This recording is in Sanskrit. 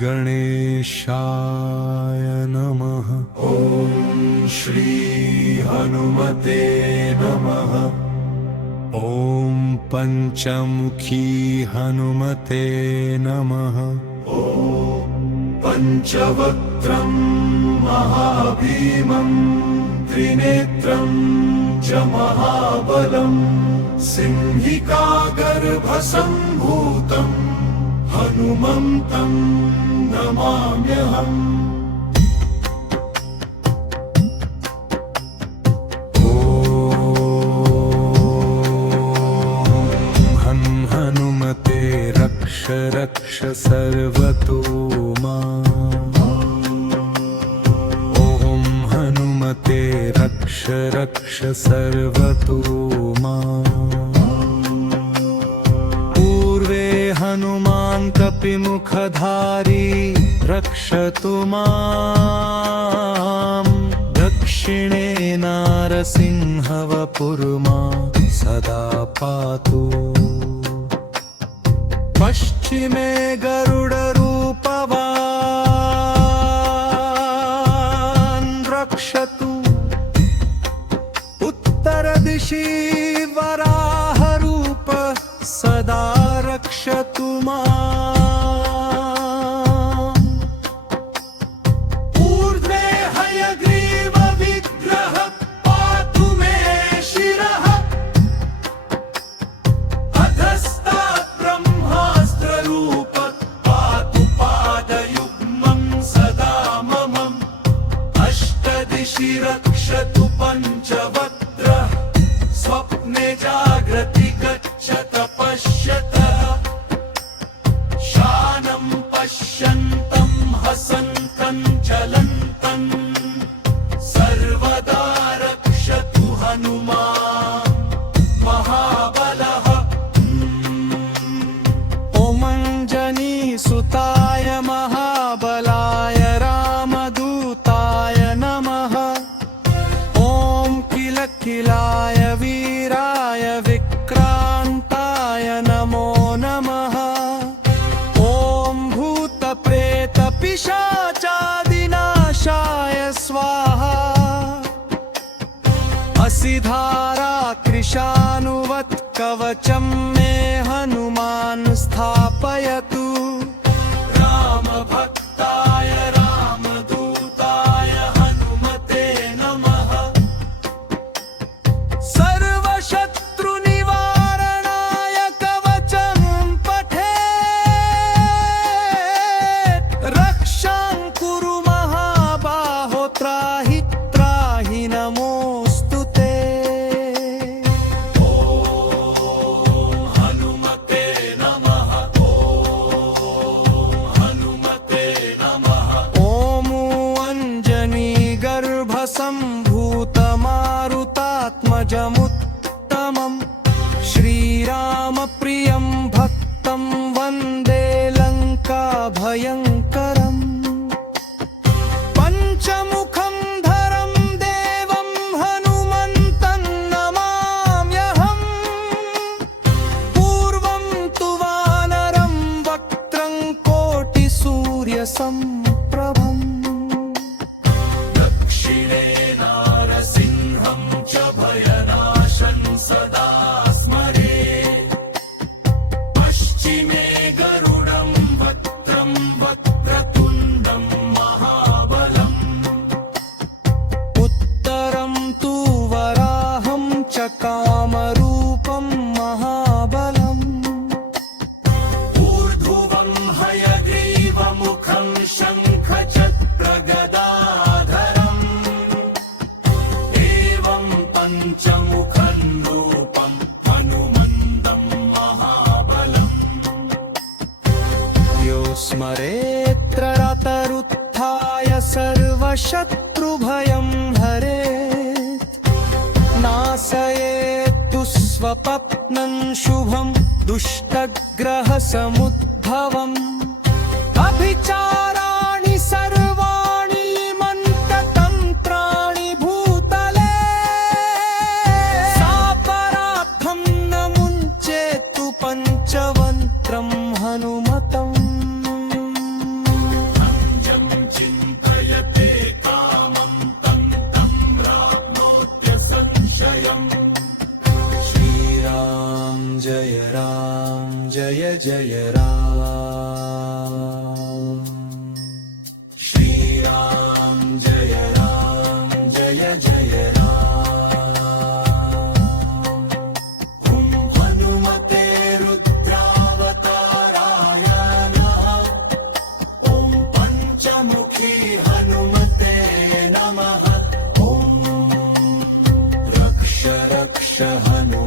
गणेशाय नमः। ॐ श्री हनुमते नमः। ॐ पंचमुखी हनुमते नमः। ॐ पंचवक्त्रं महाभीमं त्रिनेत्रं च महाबलं सिंहिकागर्भसम्भूतं हनुमन्तं नमाम्यहम्। हनुमते रक्ष रक्ष सर्वतो माम्। ॐ हनुमते रक्ष रक्ष सर्वतो माम्। पूर्वे हनुमान् कपिमुखधारी रक्षतु माम्। दक्षिणे नारसिंहवपुर्मा सदा पातु। पश्चिमे गरुडरूपवान् रक्षतु। उत्तरदिशि वराहरूप सदा रक्षतु माम्। ऊर्ध्वे हयग्रीवविग्रह पातु मे शिरः। अधस्तात् ब्रह्मास्त्ररूप पातु पादयुग्मं सदा मम। अष्टदिशि रक्षतु पञ्चवक्त्रः। स्वप्ने जाग्रति गच्छत पश्यतः। शानं पश्यन्तं हसन्तं चलन्तं सर्वदा रक्षतु हनुमान् महाबलः। ॐ अञ्जनीसुताय महाबलाय रामदूताय नमः। ॐ किलकिलाय वीराय विक्रान्ताय नमो नमः। ॐ भूतप्रेतपिशाचादिनाशाय स्वाहा। असिधारा कृशानुवत् कवचं मे हनुमान् स्थापयतु। रामभक्ताय रामदूताय हनुमते नमः। सर्वशत्रुनिवारणाय कवचं पठेत्। रक्षां कुरु महाबाहो त्राहि त्राहि नमोऽस्तु ते। ॐ हनुमते नमः। ॐ हनुमते नमः। ॐ अञ्जनीगर्भसम्भूतमारुतात्मजमुत्तमं श्रीरामप्रियं भक्तं वन्दे लङ्काभयङ्करम्। पञ्चमुखं धरं देवं हनुमन्तं नमाम्यहम्। पूर्वं तु वानरं वक्त्रं कोटिसूर्यसम्प्रभम्। दक्षिणे नारसिंहं च भयनाशं सदा स्मरे। पश्चिमे गरुडं वक्त्रं वक्रतुण्डं महाबलम्। उत्तरं तु वराहं च कामरूपं महाबलम्। ऊर्ध्वं हयग्रीवमुखं शङ्खचक्रगदाधरम्। एवं पञ्चमुखं रूपं हनुमन्तं महाबलम्। यो स्मरेत्ररतरुत्थाय सर्वशत्रुभयं हरेत्। नाशयेत् स्वपत्नं शुभं दुष्टग्रहसमुद्भवम्। अभिचाराणि सर्वाणि मन्त्रतन्त्राणि भूतले। सापरार्थं न मुञ्चेत् पञ्चवक्त्रं हनुमतम्। जय जय राम श्रीराम जय जय राम ॐ हनुमते रुद्रावताराय नमः ॐ पञ्चमुखी हनुमते नमः ॐ रक्ष रक्ष हनुमते